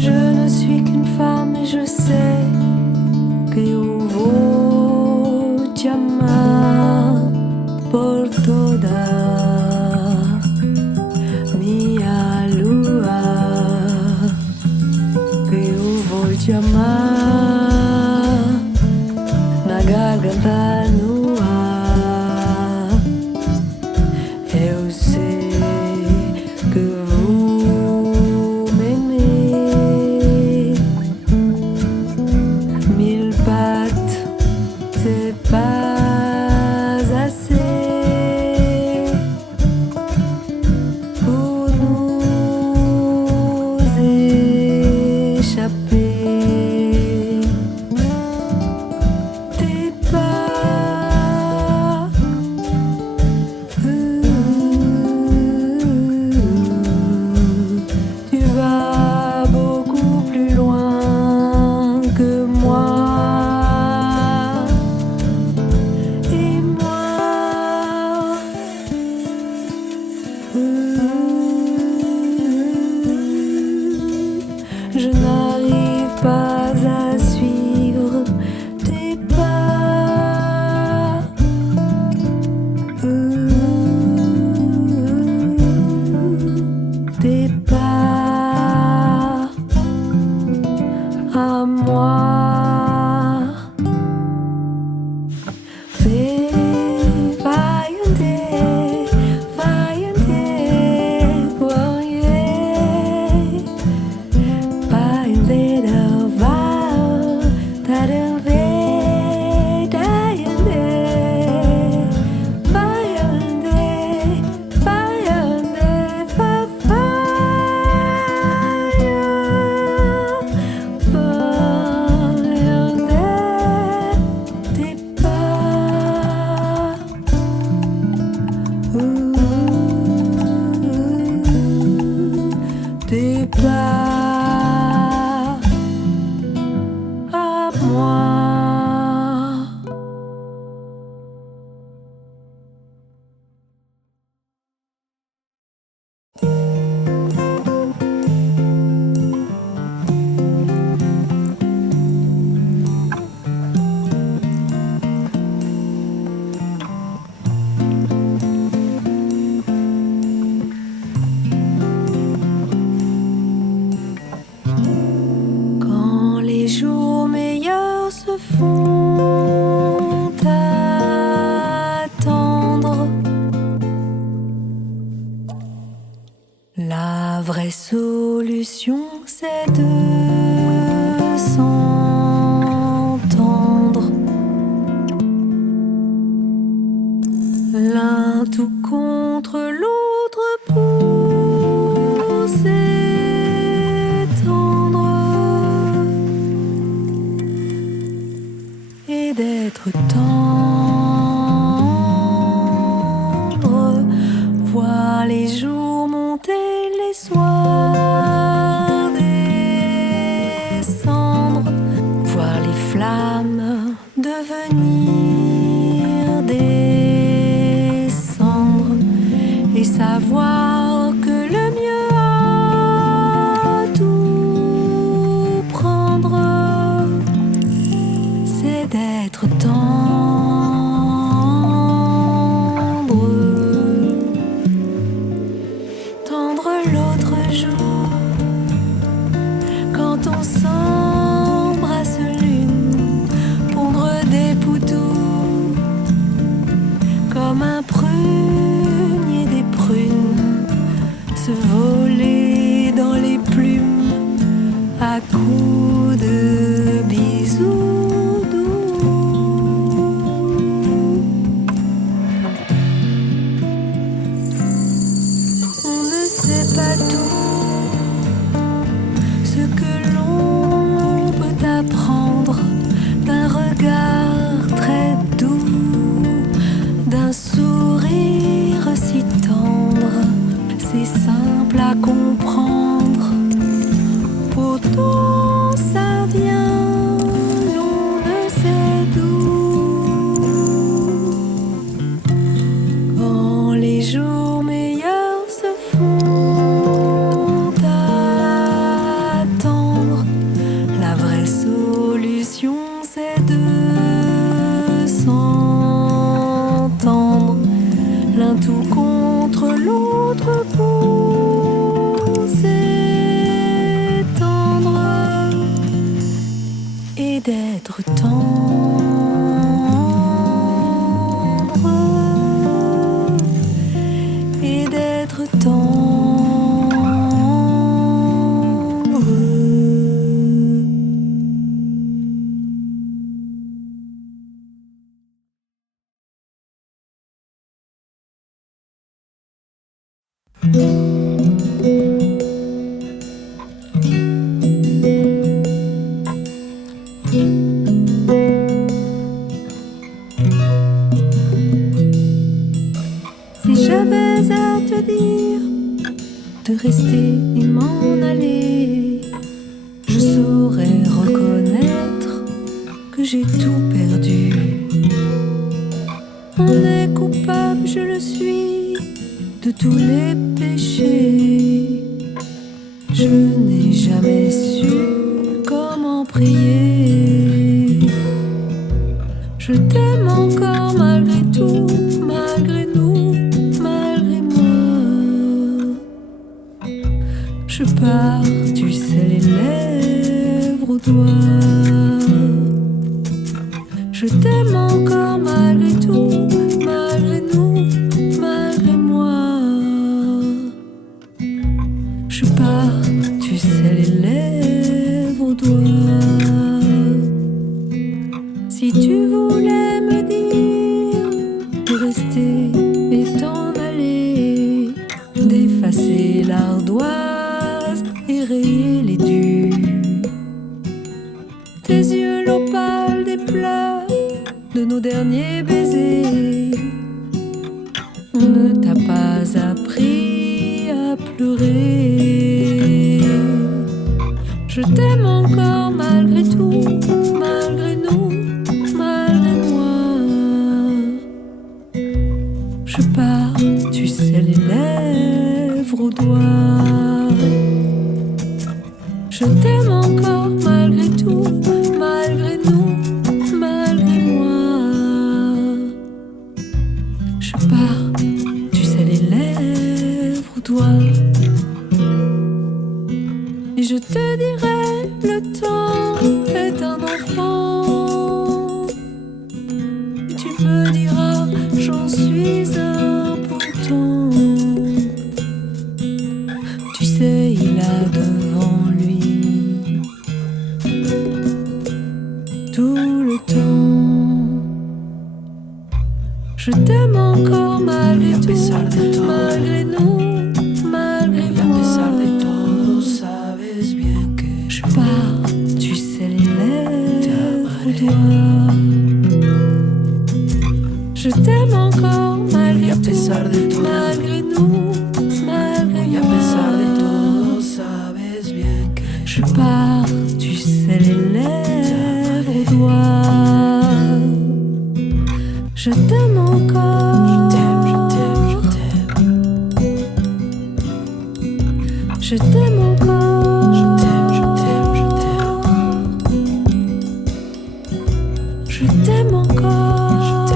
Je ne suis qu'une femme et je sais que eu vou te amar por toda minha lua, que eu vou te amar na garganta nua. Eu sei que vous m'aimez. Mille pattes, c'est pas assez pour nous échapper. Tes pas, tu vas beaucoup plus loin que moi. Et moi, je n'arrive pas à suivre tes pas. Tes pas à moi. Tes pas à moi. Quand les jours meilleurs se font attendre, la vraie solution c'est de s'entendre. L'un tout contre l'autre pour s'étendre et d'être tendre, voir les jours monter, les soirs descendre, voir les flammes devenir des cendres. j'ai tout perdu. On est coupable, je le suis, de tous les péchés. Je n'ai jamais su comment prier. Je t'aime encore malgré tout, malgré nous, malgré moi. Je pars, tu sais, les lèvres aux doigts. Je t'aime encore malgré tout, malgré nous, malgré moi. Je pars, tu sais, les lèvres aux doigts. Si tu voulais me dire de rester et t'en aller, d'effacer l'ardoise et rayer les dus, tes yeux l'opale des pleurs de nos derniers baisers, on ne t'a pas appris à pleurer. Je t'aime encore malgré tout, malgré nous, malgré moi. Je pars, tu sais, les lèvres aux doigts. Je t'aime encore malgré tout, malgré nous, malgré moi. Je pars, tu sais, les lèvres aux doigts. Et je te dirai, le temps est un enfant. Et tu me diras, j'en suis impotent. Tu sais, il a devant lui tout le temps. Je t'aime encore malgré tout, malgré nous, malgré moi. Je pars, tu sais, les lèvres aux doigts. Je t'aime encore malgré tout, malgré nous, malgré moi. Je pars, tu sais, les lèvres aux doigts. Je t'aime encore. Je t'aime encore. Je t'aime encore.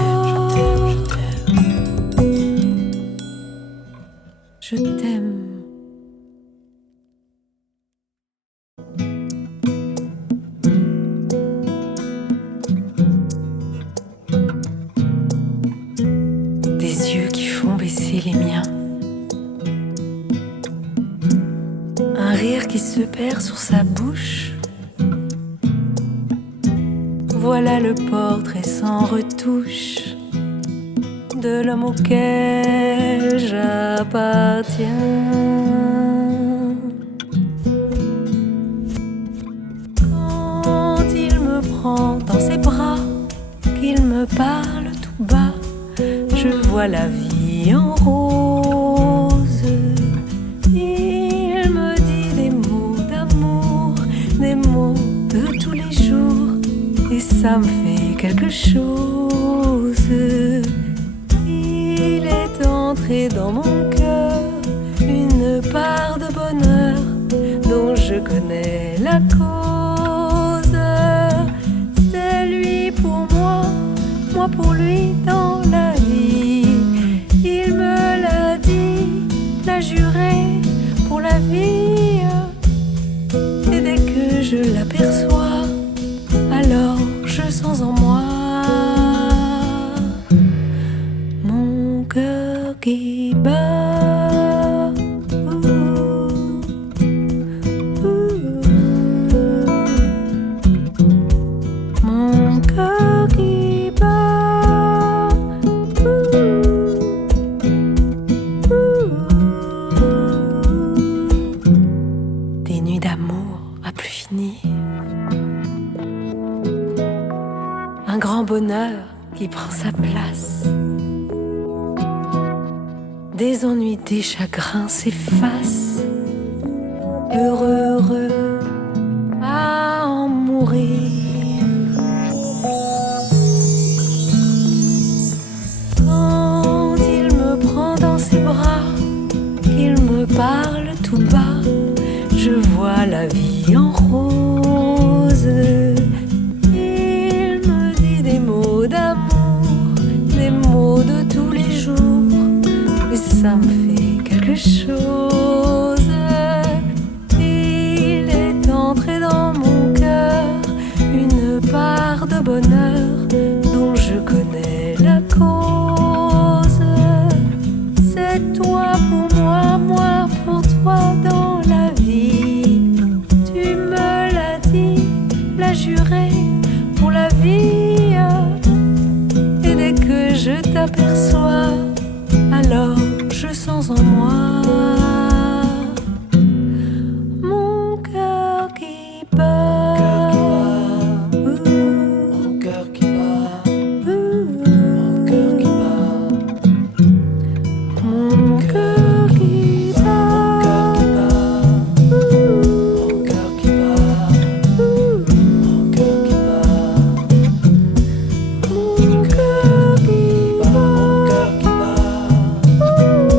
Je t'aime. Des yeux qui font baisser les miens. Un rire qui se perd sur sa bouche. Voilà le portrait sans retouche de l'homme auquel j'appartiens. Quand il me prend dans ses bras, qu'il me parle tout bas, je vois la vie en rose. Il me dit des mots d'amour, des mots de tous les jours, et ça me fait quelque chose. Il est entré dans mon cœur une part de bonheur dont je connais la cause. C'est lui pour moi, moi pour lui dans la vie. Il me l'a dit, l'a juré pour la vie. Et dès que je l'aperçois, alors je sens en moi mon cœur qui bat. Mon cœur qui bat. Des nuits d'amour à plus finir. Un grand bonheur qui prend sa place. Des ennuis, des chagrins s'effacent. Heureux, heureux à en mourir. vois la vie en rose. Il me dit des mots d'amour, des mots de tous les jours, et ça me fait quelque chose. Il est entré dans mon cœur une part de bonheur dont je connais la cause. C'est toi pour moi, moi pour toi dans la vie. Tu me l'as dit, l'as juré pour la vie. Et dès que je t'aperçois, alors je sens en moi mon cœur qui bat. Mon cœur qui bat, mon cœur qui bat, Mon cœur qui bat. mon cœur qui bat, mon cœur qui bat, Mon cœur qui bat. mon cœur qui bat,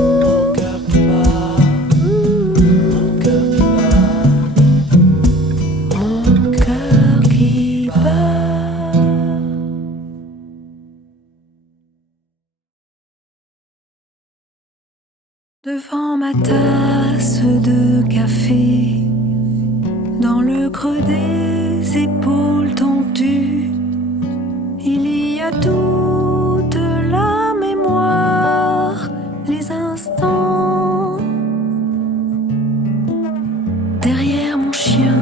mon cœur qui bat, mon cœur qui bat, Mon cœur qui bat. Devant ma tasse de café, dans le creux des épaules tendues, il y a toute la mémoire, les instants. Derrière mon chien,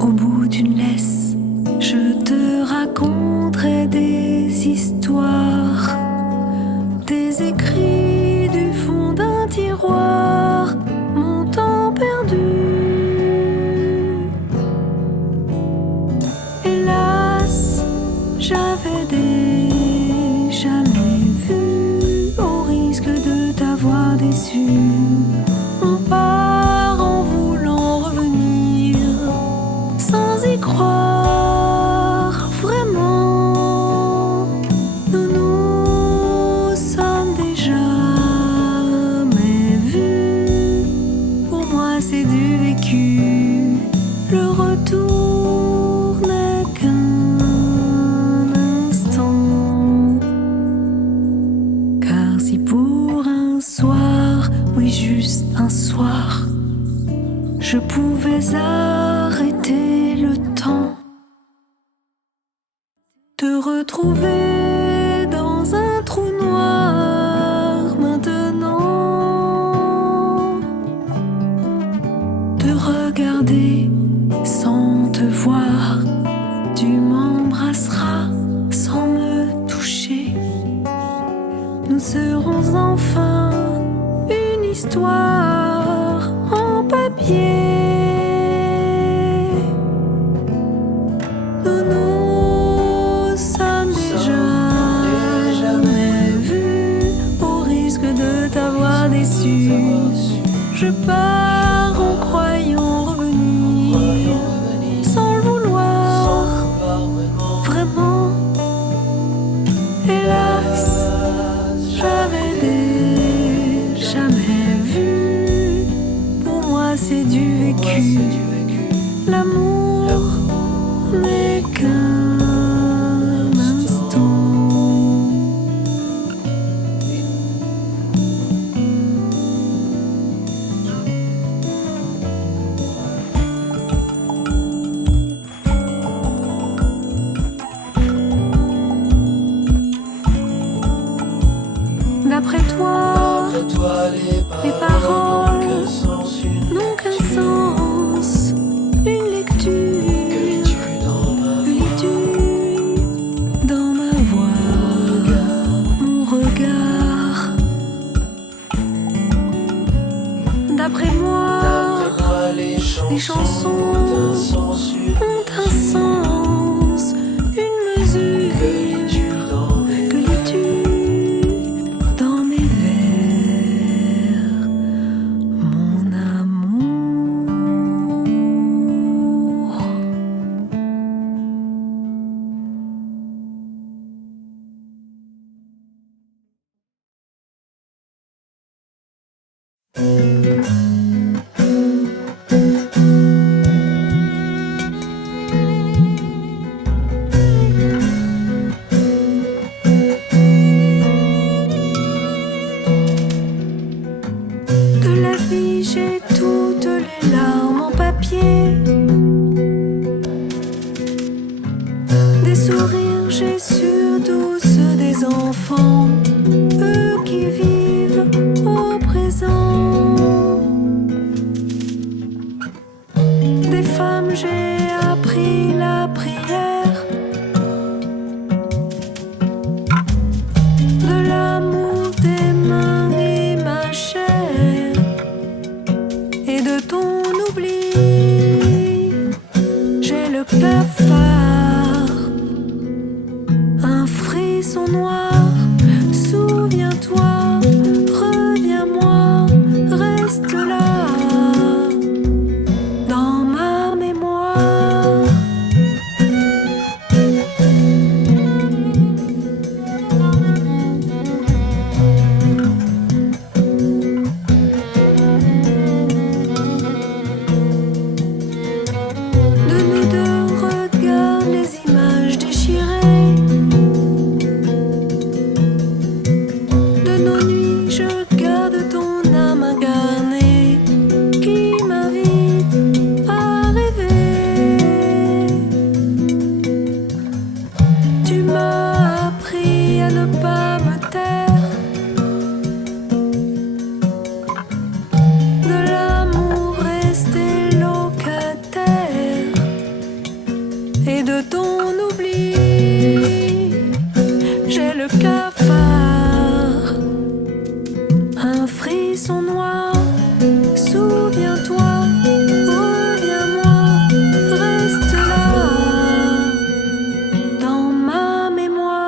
au bout d'une laisse, je te raconterai des histoires, des écrits du fond d'un tiroir, mon temps perdu. Hélas, j'avais déjà vu, au risque de t'avoir déçu. On part en voulant revenir, sans y croire vraiment. Nous nous sommes déjà vus. Pour moi c'est du vécu. Le retour n'est qu'un instant. Car si pour un soir, oui juste un soir, je pouvais arrêter le temps, te retrouver dans un trou noir maintenant, te regarder sans te voir, tu m'embrasseras sans me toucher. Nous serons enfin une histoire en papier. Nous nous sommes déjà vus, au risque de t'avoir déçu. Je pars en croyant revenir, sans le vouloir vraiment. Hélas, j'avais déjà vu. Pour moi c'est du vécu. L'amour n'est qu'un instant. D'après toi, D'après toi, les paroles que sens une n'ont qu'un sens, une lecture. que lis-tu dans ma Que lis-tu dans ma voix, mon regard? D'après moi, les chansons ont un sens, ont un sens, une mesure. que lis-tu dans mes Que lis-tu dans mes vers, mon amour? mariée. Des sourires, j'ai surtout ceux des enfants, eux qui vivent au présent. Des femmes, j'ai appris la prière, de l'amour, des mains et ma chair, et de ton oubli. J'ai le cafard, un frisson noir. Souviens-toi, reviens-moi, reste là, dans ma mémoire. De nous deux, regarde les images déchirées. De nos nuits, je garde ton âme incarnée qui m'invite à rêver. Tu m'as appris à ne pas me taire, de l'amour rester locataire, et de ton oubli. J'ai le cafard, un frisson noir. Souviens-toi, reviens-moi, reste là, dans ma mémoire.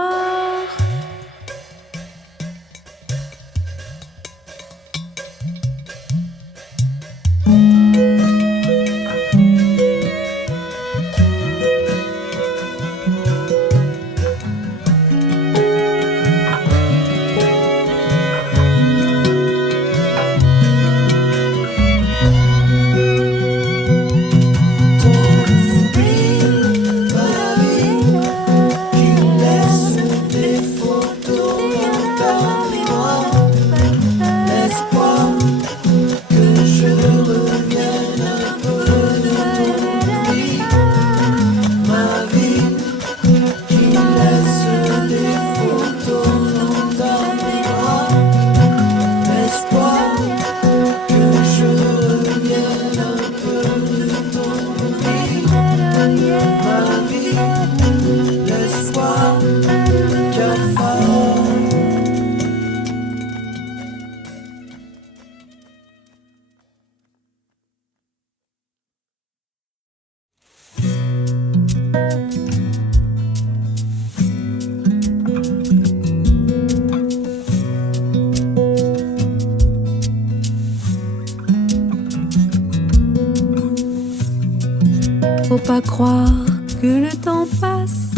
Faut pas croire que le temps passe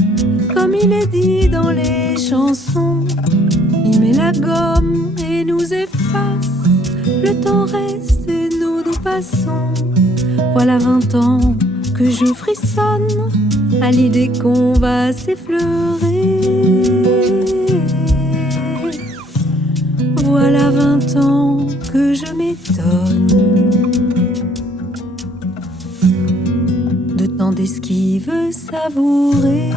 comme il est dit dans les chansons. Il met la gomme et nous efface. Le temps reste et nous passons. Voilà 20 ans que je frissonne à l'idée qu'on va s'effleurer. Voilà 20 ans que je m'étonne de tant d'esquives savourées.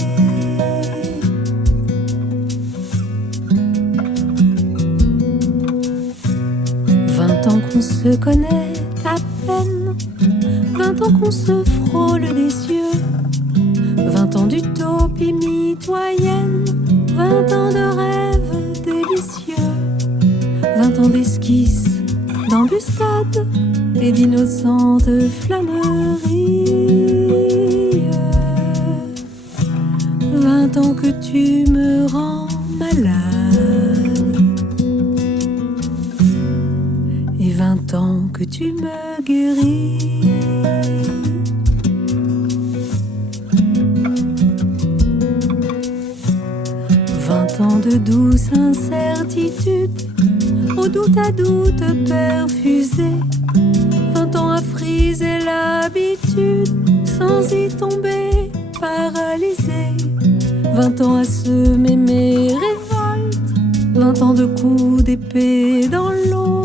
Ans qu'on se connaît à peine, 20 ans qu'on se frôle des cieux, 20 ans d'utopie mitoyenne, 20 ans de rêves délicieux, 20 ans d'esquisses, d'embuscades et d'innocentes flâneries. 20 ans que tu me rends malade, 20 ans que tu me guéris. Ans de douce incertitude, au doute à doute perfusé, 20 ans à friser l'habitude, sans y tomber paralysé, 20 ans à semer mes révoltes, 20 ans de coups d'épée dans l'eau,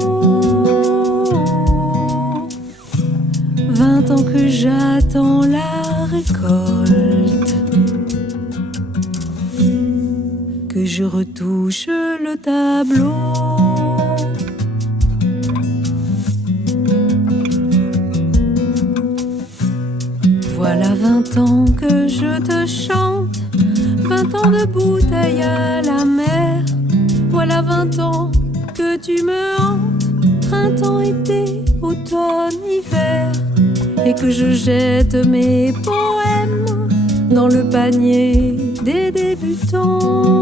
20 ans que j'attends la récolte, que je retouche le tableau. Voilà 20 ans que je te chante, 20 ans de bouteilles à la mer. Voilà 20 ans que tu me hantes, printemps, été, automne, hiver, et que je jette mes poèmes dans le panier des débutants.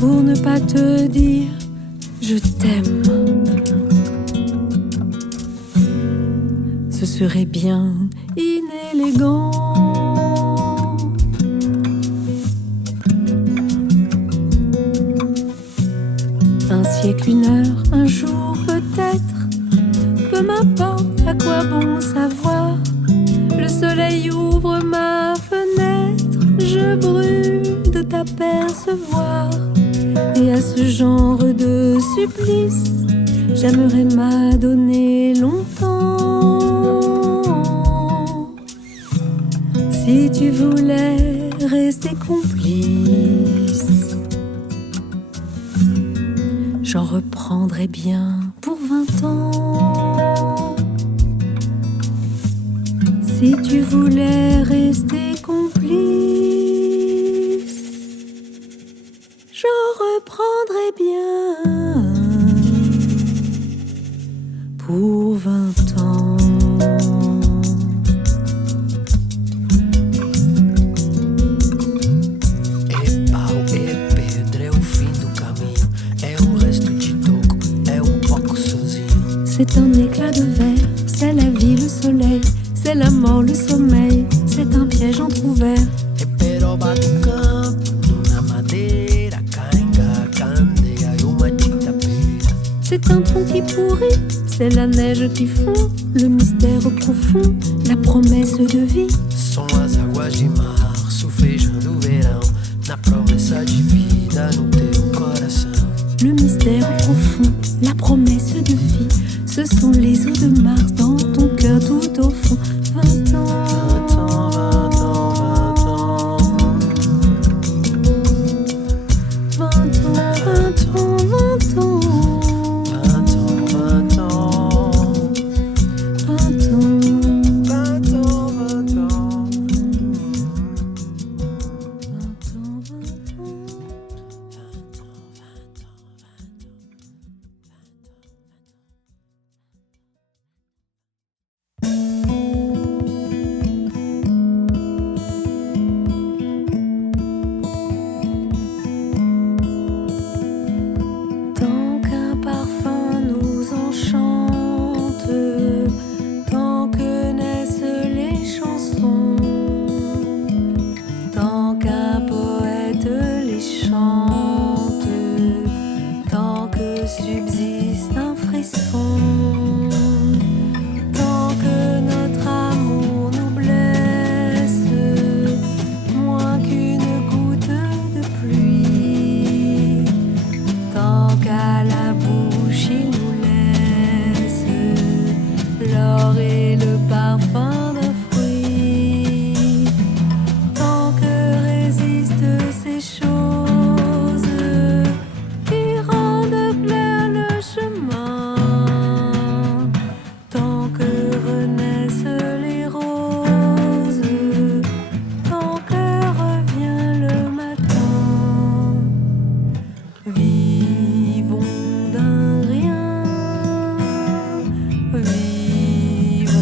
Pour ne pas te dire je t'aime, ce serait bien inélégant. Un siècle, une heure, un jour peut-être, peu m'importe, à quoi bon savoir. Le soleil ouvre ma fenêtre, je brûle de t'apercevoir. Et à ce genre de supplice, j'aimerais m'adonner longtemps. Si tu voulais rester complice, j'en reprendrais bien pour 20 ans. Si tu voulais rester complice, j'en reprendrais bien pour 20 ans. C'est un éclat de verre, c'est la vie, le soleil, c'est la mort, le sommeil, c'est un piège entrouvert. C'est un tronc qui pourrit, c'est la neige qui fond, le mystère profond, la promesse de vie. São as águas de março, feijão do verão, na promessa de vida no teu coração. Le mystère profond, la promesse de vie, ce sont les eaux de Mars dans ton cœur tout au fond. 20 ans, 20 ans, 20 ans, 20 ans, 20 ans, 20 ans, 20 ans, 20 tant qu'un parfum nous enchante, tant que naissent les chansons, tant qu'un poète les chante, tant que subsiste un frisson, tant que notre amour nous blesse, moins qu'une goutte de pluie, tant qu'à la bouche il nous laisse l'or et le parfum d'un fruit, tant que résistent ces choses qui rendent clair le chemin, tant que renaissent les roses, tant que revient le matin. Vivons d'un rien, vivons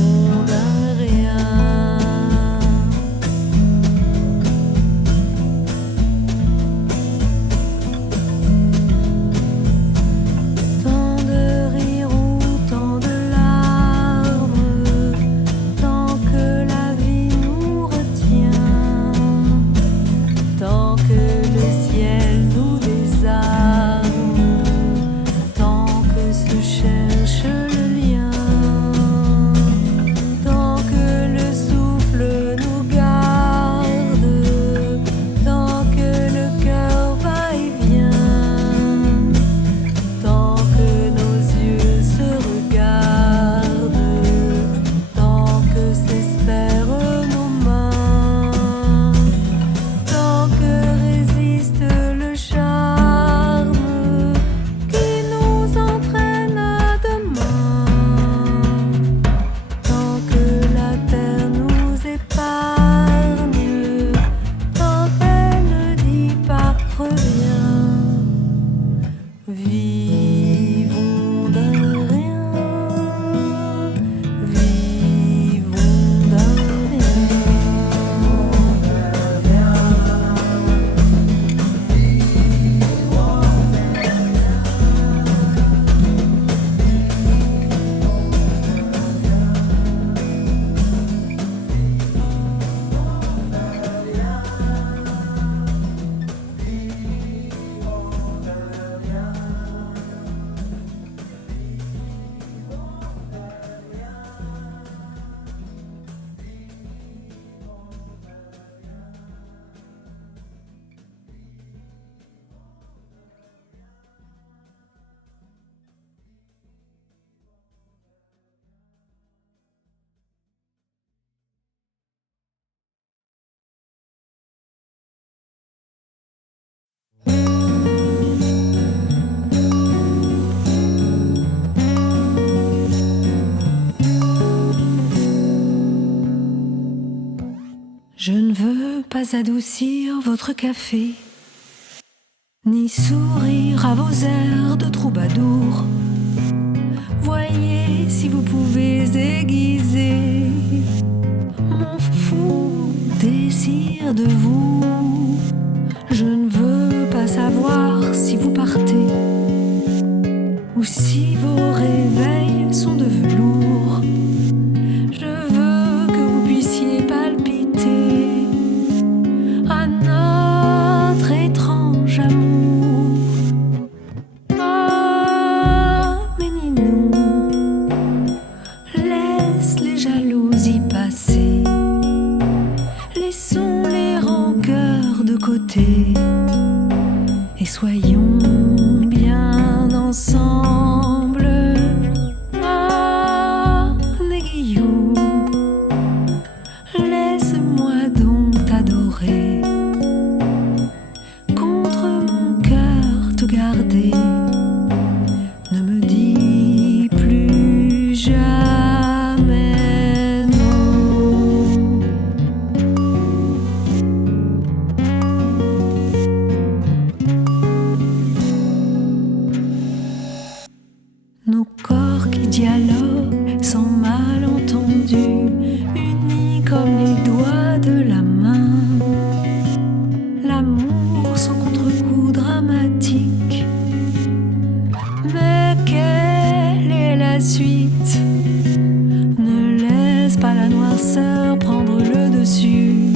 Je ne veux pas adoucir votre café, ni sourire à vos airs de troubadour. Voyez si vous pouvez aiguiser mon fou désir de vous. Je ne veux pas savoir si vous partez ou si vos réveils sont de velours. Je veux que vous puissiez palpiter à notre étrange amour. Ah, Méninou, laisse les jalousies passer, laissons les rancœurs de côté et soyons bien ensemble. Ah, Néguillou, laisse-moi donc t'adorer, contre mon cœur te garder. Ne me dis plus jamais non. Nos corps qui dialoguent sans malentendu, unis comme les doigts de la main. L'amour sans contre-coup dramatique. Mais quelle est la suite? Ne laisse pas la noirceur prendre le dessus.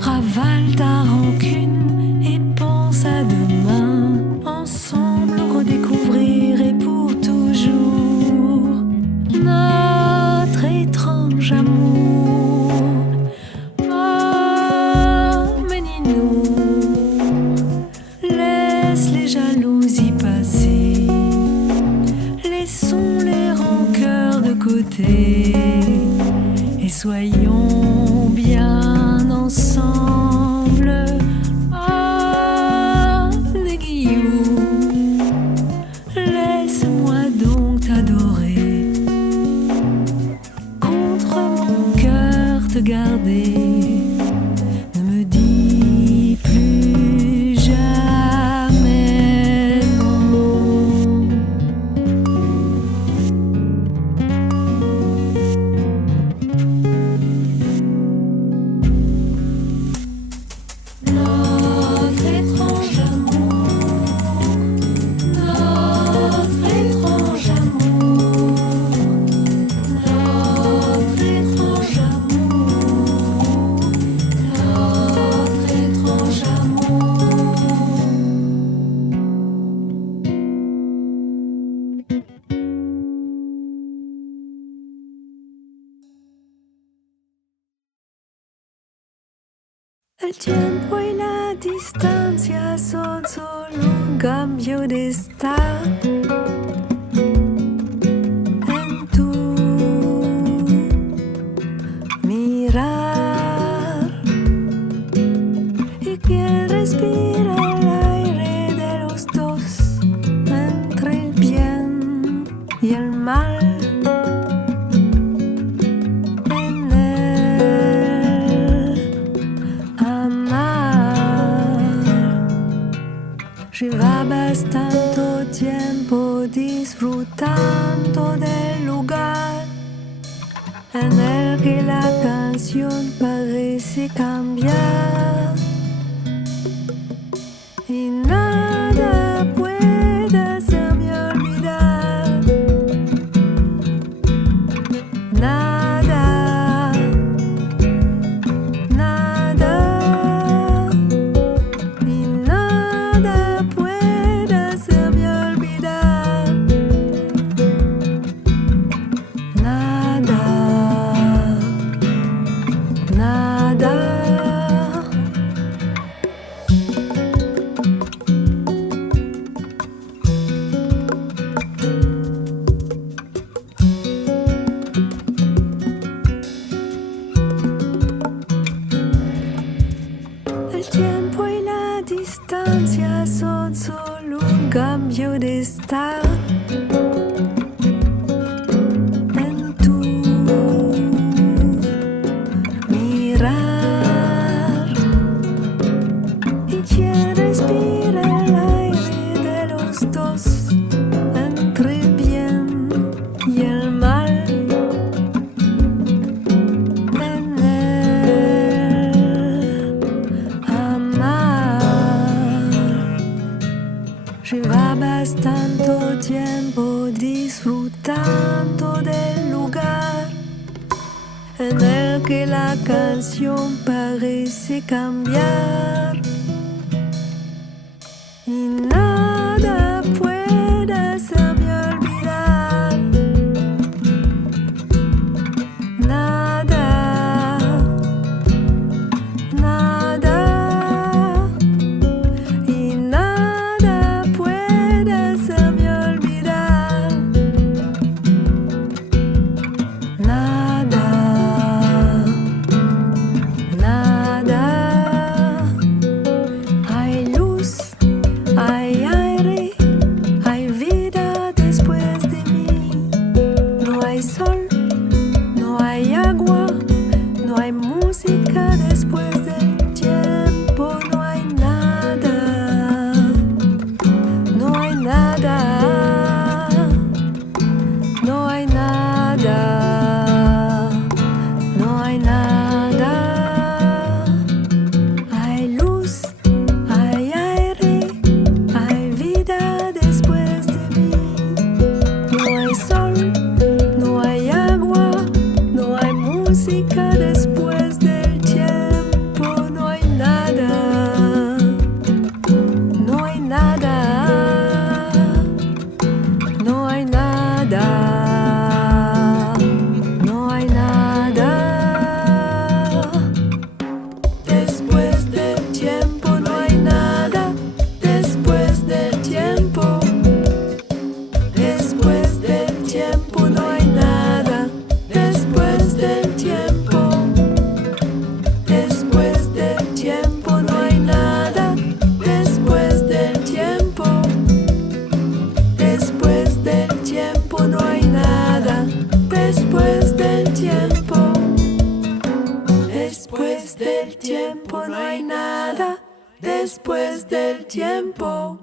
Ravale ta rancune et pense à demain. Ensemble redécouvrir et pour toujours notre étrange amour. Ah, Méninou, laisse les jalousies passer, laissons les rancœurs de côté et soyons bien ensemble. Ah, Néguillou, laisse-moi donc t'adorer, contre mon cœur te garder. Ne me dis plus jamais non. Notre étrange amour, notre étrange amour, notre étrange amour, notre étrange amour. El tiempo y la distancia son solo un cambio de estar en tu mirar. Y quien respira el aire de los dos entre el bien y el mal. En él amar. Llevabas tanto tiempo disfrutando del lugar en el que la canción parece cambiar y nada puede hacerme olvidar. Nada, nada, y nada puede hacerme olvidar. Nada, nada. El tiempo y la distancia son solo un cambio de estar en tu mirar. que la canción parece cambiar y nada puede hacerme olvidar. Nada, nada, y nada puede hacerme olvidar. Nada, nada. Hay luz, hay aire, hay vida después de mí. No hay sol, no hay agua, no hay música después del tiempo. No hay nada, no hay nada, no hay nada, no hay nada. Hay luz, hay aire, hay vida después de mí. No hay sol, no hay agua, no hay música después del tiempo. No hay nada, no hay nada, no hay nada, no hay nada. Después del tiempo no hay nada. Después del tiempo. Después del tiempo no hay nada. Después del tiempo. Después del tiempo no hay nada. Después del tiempo. Después del tiempo no hay nada. Después del tiempo. Después del tiempo no hay nada. Después del tiempo.